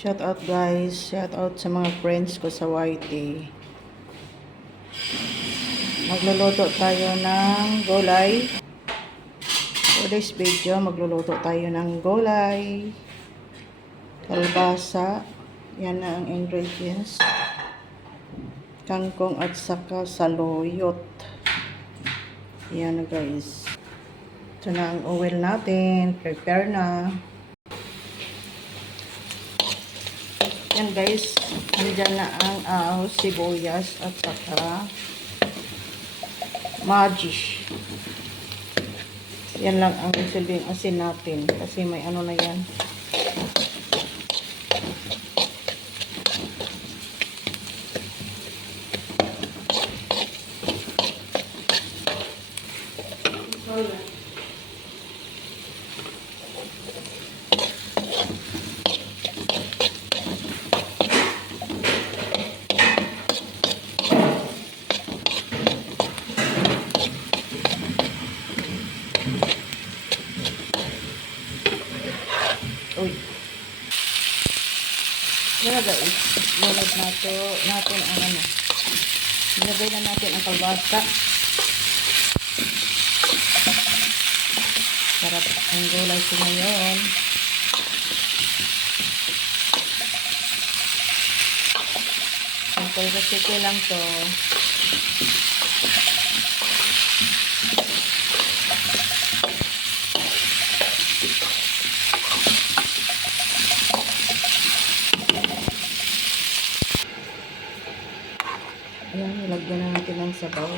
Shout out guys, shout out sa mga friends ko sa YT. Magluluto tayo ng gulay. For this video, magluluto tayo ng gulay, kalbasa, yan na ang ingredients, kangkong at saka saluyot. Yan na guys. Ito na ang oil natin, prepare na. Yan guys, andyan na ang sibuyas at saka Maggi. Yan lang ang silbing asin natin kasi may ano na yan. Uy. Yan guys, lunod natin ang ano. Nilagay na natin ang kalbasa. Sarap ang gulay ko ngayon. Simple recipe lang to. Ayan, nilagyan na natin ng sabaw.